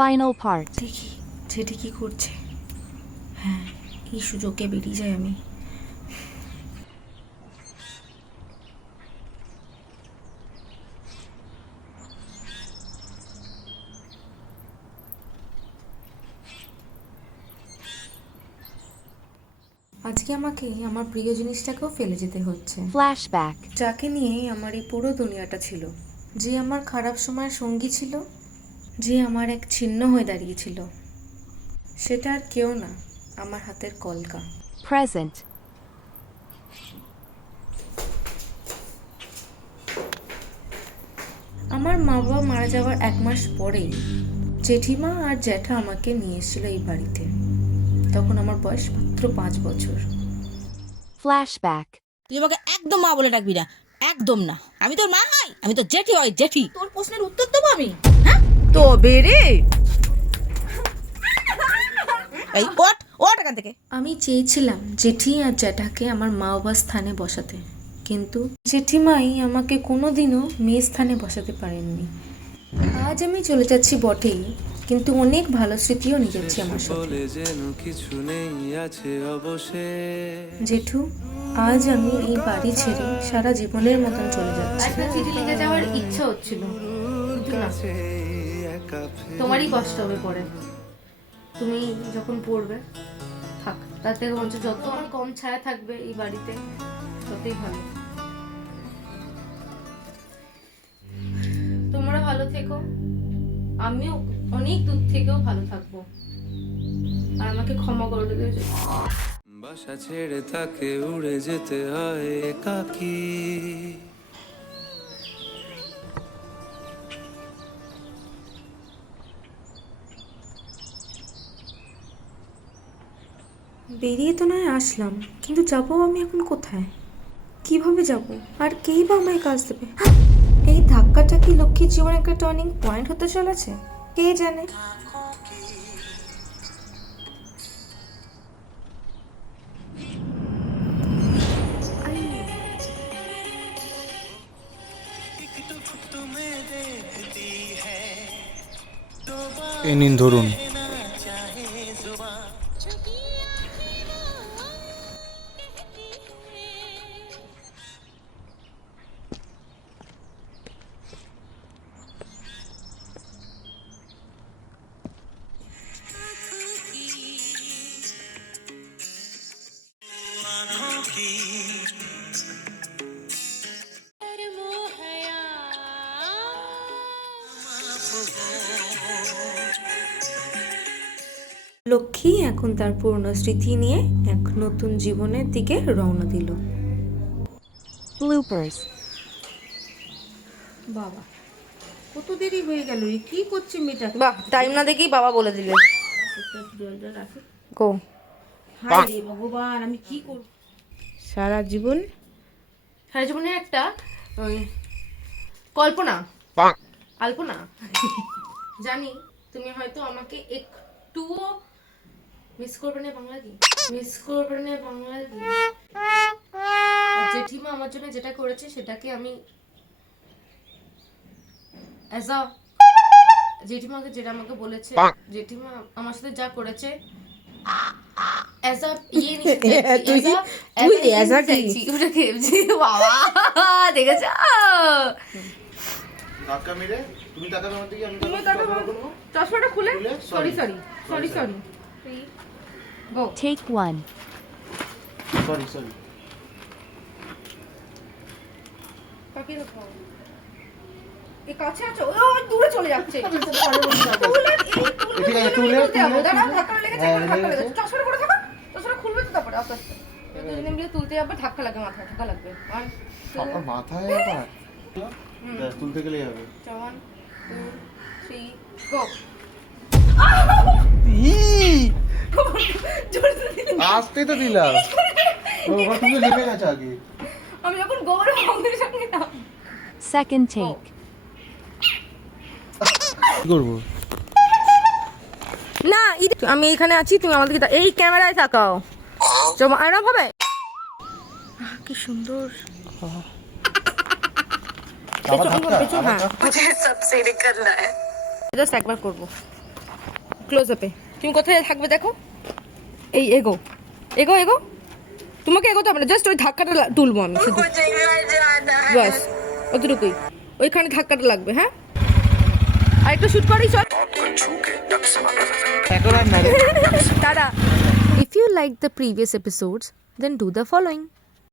Final part. দেখি যেটি কি করছে। হ্যাঁ, এই সুযোগে বেরিয়ে যাই আমি। আজকে আমাকে আমার প্রিয় জিনিসটাকেও ফেলে যেতে হচ্ছে, Flashback. যাকে নিয়ে আমার এই পুরো দুনিয়াটা ছিল, যে আমার খারাপ সময়ের সঙ্গী ছিল, যে আমার এক চিহ্ন হয়ে দাঁড়িয়েছিল। সেটা আর কেউ না, আমার হাতের কলকা। Present. আমার মা বাবা মারা যাওয়ার 1 মাস পরেই জেঠিমা আর জ্যাঠা আমাকে নিয়ে এসেছিল এই বাড়িতে। তখন আমার বয়স মাত্র 5 বছর। Flashback. তুই আমাকে একদম মা বলে ডাকবি না, একদম না। আমি তোর মা হই, আমি তোর জেঠি হই, জেঠি। তোর প্রশ্নের উত্তর দেবো আমি? হ্যাঁ, তবে রে। এই ওঠ ওঠ এখান থেকে। আমি চেয়েছিলাম জেঠি আর জ্যাঠাকে আমার মা বাবার স্থানে বসাতে, কিন্তু জেঠিমাই আমাকে কোনোদিনও মেয়ে স্থানে বসাতে পারেননি। আজ আমি চলে যাচ্ছি বটেই, কিন্তু অনেক ভালো স্মৃতিও নিয়ে যাচ্ছি আমার সাথে। জেঠু, আজ আমি এই বাড়ি ছেড়ে সারা জীবনের মতন চলে যাচ্ছি। একটা চিঠি লিখে যাওয়ার ইচ্ছা হচ্ছিল, কিন্তু না, তোমারই কষ্ট হবে পরে। তুমি যখন পড়বে, থাক, তার থেকে বলছো যত আমার কম ছায়া থাকবে এই বাড়িতে ততই ভালো। তোমরা ভালো থেকো, আমিও অনেক দূর থেকেও ভালো থাকবো, আর আমাকে ক্ষমা করে দেবে। বাসা ছেড়ে তাকে উড়ে যেতে হয় একাকী। বেরিয়ে তো নয় আসলাম, কিন্তু যাবো আমি এখন কোথায়, কিভাবে যাব, আর কেই বা আমায় কাজ দেবে? এই ধাক্কাটা কি লক্ষ্মীর জীবনে একটা টার্নিং পয়েন্ট হতে চলেছে, কে জানে। এই নিন ধরুন। লক্ষ্মী এখন তার পুরনো স্মৃতি নিয়ে এক নতুন জীবনের দিকে রওনা দিল। Bloopers. বাবা, কত দেরি হয়ে গেল, কি করছে মেয়েটা? বাহ, টাইম না দেখেই বাবা বলে দিলে। গো। হায় রে ভগবান, আমি কি করব সারা জীবন? সারা জীবনের একটা ওই কল্পনা, আলপনা। জানি তুমি হয়তো আমাকে একটুও মিস করবে না। বাংলা কি মিস করবে না? বাংলা কি? আর জেঠিমা আমার জন্য যেটা করেছে সেটাকে আমি অ্যাজ আ জেঠিমাকে যেটা আমাকে বলেছে, জেঠিমা আমার সাথে যা করেছে অ্যাজ আ ইয়ে তুই as a কি? বাবা দেখেছ? ধাক্কা মেরে তুমি তাকাবে আমার দিকে, আমি তুমি তাকাবে, চশমাটা খুলে। সরি সরি সরি সরি গো। Take 1. Sorry sorry. কাকে দেখো? এই কাছে আছো, ওই দূরে চলে যাচ্ছে। ঠিক আছে, তুলে চশমাটা করে থাকো, চশমাটা খুলবে তো তারপরে আস্তে আস্তে। দুজনে মিলে তুলতে যাবে, ধাক্কা লাগবে, মাথায় ধাক্কা লাগবে। আমার মাথায় আবার তুলতে গেলে হবে। 1 2 3 গো। আসতে তো দিলাম, ওখানে তুমি লেগে গেছো আগে। আমি যখন গোবরে সঙ্গে সঙ্গে না। Second take. কি করবো? না, আমি এখানে আছি, তুমি আমাদেরকে এই ক্যামেরায় তাকাও। আরাম হবে। কি সুন্দর। জাস্ট একবার করবো। ক্লোজ আপে তুমি কোথায় থাকবে দেখো, এই এগো এগো এগো, তোমাকে এগোতে হবে না, জাস্ট ওই ধাক্কাটা তুলবো আমি শুধু, বাস অতটুকুই, ওইখানে ধাক্কাটা লাগবে। হ্যাঁ, আর একটু শুট করি, চল। এখন আর না রে। Tada! If you liked the previous episodes, then do the following.